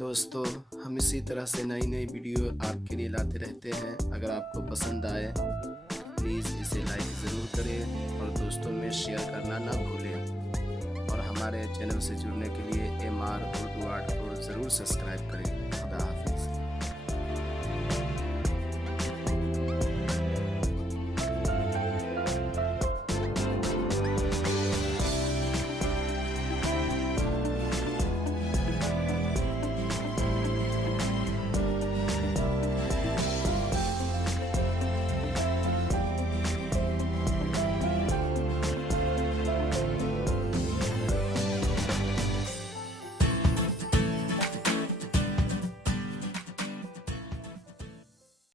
दोस्तों, हम इसी तरह से नई नई वीडियो आपके लिए लाते रहते हैं। अगर आपको पसंद आए प्लीज़ इसे लाइक ज़रूर करें और दोस्तों में शेयर करना ना भूलें। और हमारे चैनल से जुड़ने के लिए MR उर्दू 8 को ज़रूर सब्सक्राइब करें।